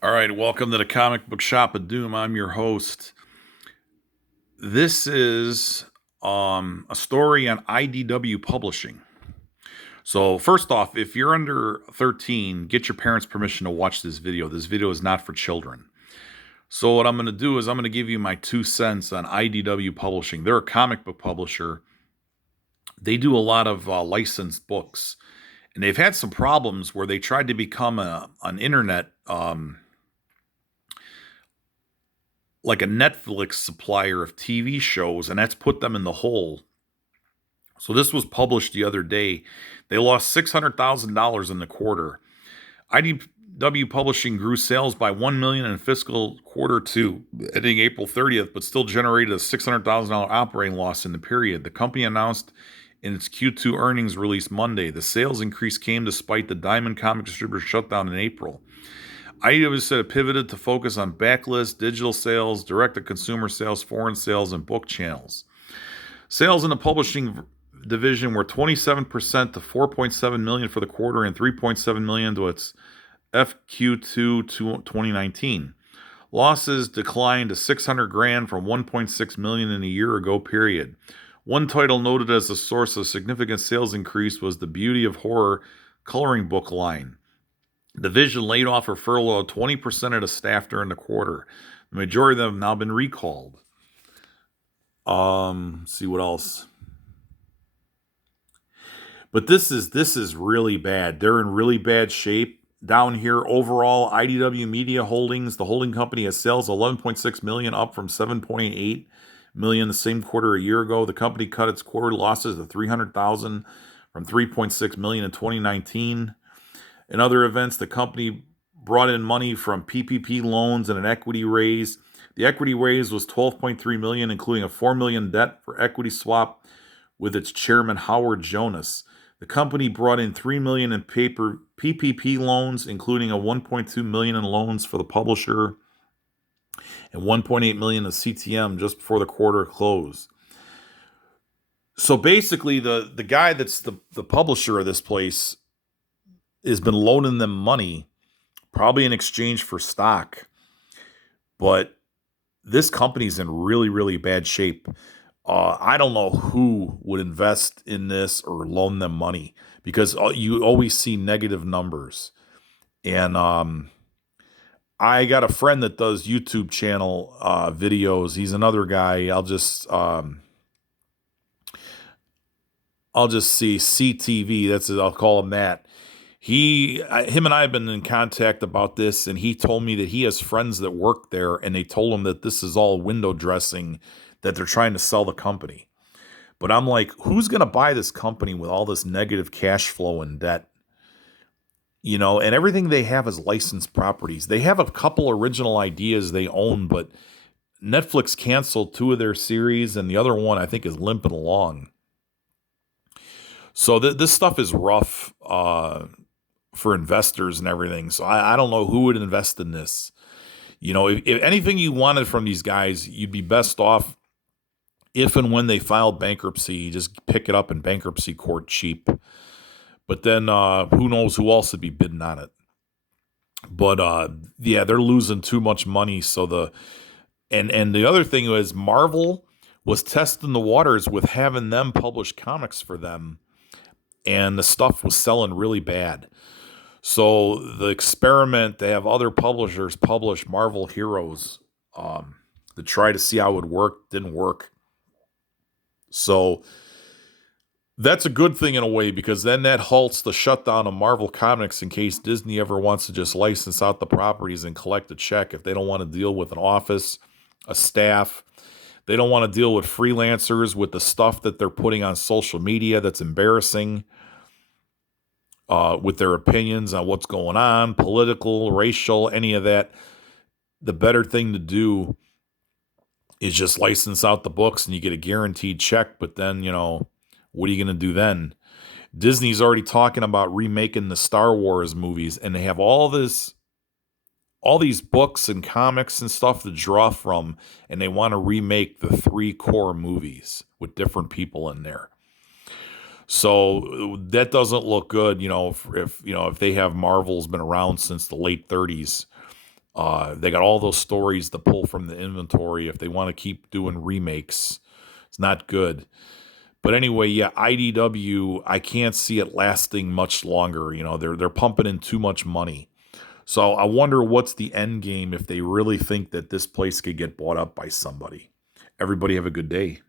All right, welcome to the Comic Book Shop of Doom. I'm your host. This is a story on IDW Publishing. So, first off, if you're under 13, get your parents' permission to watch this video. This video is not for children. So, what I'm going to do is I'm going to give you my 2 cents on IDW Publishing. They're a comic book publisher. They do a lot of licensed books, and they've had some problems where they tried to become an internet like a Netflix supplier of TV shows, and that's put them in the hole. So this was published the other day. They lost $600,000 in the quarter. IDW Publishing grew sales by $1 million in fiscal quarter two, ending April 30th, but still generated a $600,000 operating loss in the period. The company announced in its Q2 earnings release Monday. The sales increase came despite the Diamond Comic Distributor shutdown in April. IDW said it pivoted to focus on backlist, digital sales, direct-to-consumer sales, foreign sales, and book channels. Sales in the publishing division were 27% to $4.7 million for the quarter and $3.7 million to its FQ2 2019. Losses declined to $600,000 from $1.6 million in a year ago period. One title noted as a source of significant sales increase was the Beauty of Horror coloring book line. The division laid off or furloughed 20% of the staff during the quarter. The majority of them have now been recalled. See what else. But this is really bad. They're in really bad shape. Down here, overall, IDW Media Holdings, the holding company, has sales $11.6 million, up from $7.8 million the same quarter a year ago. The company cut its quarter losses to $300,000 from $3.6 million in 2019. In other events, the company brought in money from PPP loans and an equity raise. The equity raise was $12.3 million, including a $4 million debt for equity swap with its chairman Howard Jonas. The company brought in $3 million in PPP loans, including a $1.2 million in loans for the publisher and $1.8 million in CTM just before the quarter closed. So basically, the guy that's the publisher of this place has been loaning them money, probably in exchange for stock. But this company's in really, really bad shape. I don't know who would invest in this or loan them money because you always see negative numbers. And I got a friend that does YouTube channel videos. He's another guy. I'll just see CTV. I'll call him that. Him and I have been in contact about this, and he told me that he has friends that work there, and they told him that this is all window dressing, that they're trying to sell the company. But I'm like, who's going to buy this company with all this negative cash flow and debt? You know, and everything they have is licensed properties. They have a couple original ideas they own, but Netflix canceled 2 of their series, and the other one I think is limping along. So this stuff is rough for investors and everything. So I don't know who would invest in this. You know, if anything you wanted from these guys, you'd be best off if and when they file bankruptcy, just pick it up in bankruptcy court cheap. But then who knows who else would be bidding on it. But yeah, they're losing too much money. So and the other thing was Marvel was testing the waters with having them publish comics for them. And the stuff was selling really bad. So the experiment, they have other publishers publish Marvel Heroes to try to see how it would work. Didn't work. So that's a good thing in a way, because then that halts the shutdown of Marvel Comics in case Disney ever wants to just license out the properties and collect a check. If they don't want to deal with an office, a staff, they don't want to deal with freelancers with the stuff that they're putting on social media that's embarrassing. With their opinions on what's going on, political, racial, any of that, the better thing to do is just license out the books and you get a guaranteed check. But then, you know, what are you going to do then? Disney's already talking about remaking the Star Wars movies, and they have all these books and comics and stuff to draw from, and they want to remake the 3 core movies with different people in there. So that doesn't look good, you know, if they have Marvel's been around since the late 30s. They got all those stories to pull from the inventory if they want to keep doing remakes. It's not good. But anyway, yeah, IDW, I can't see it lasting much longer. You know, they're pumping in too much money. So I wonder what's the end game if they really think that this place could get bought up by somebody. Everybody have a good day.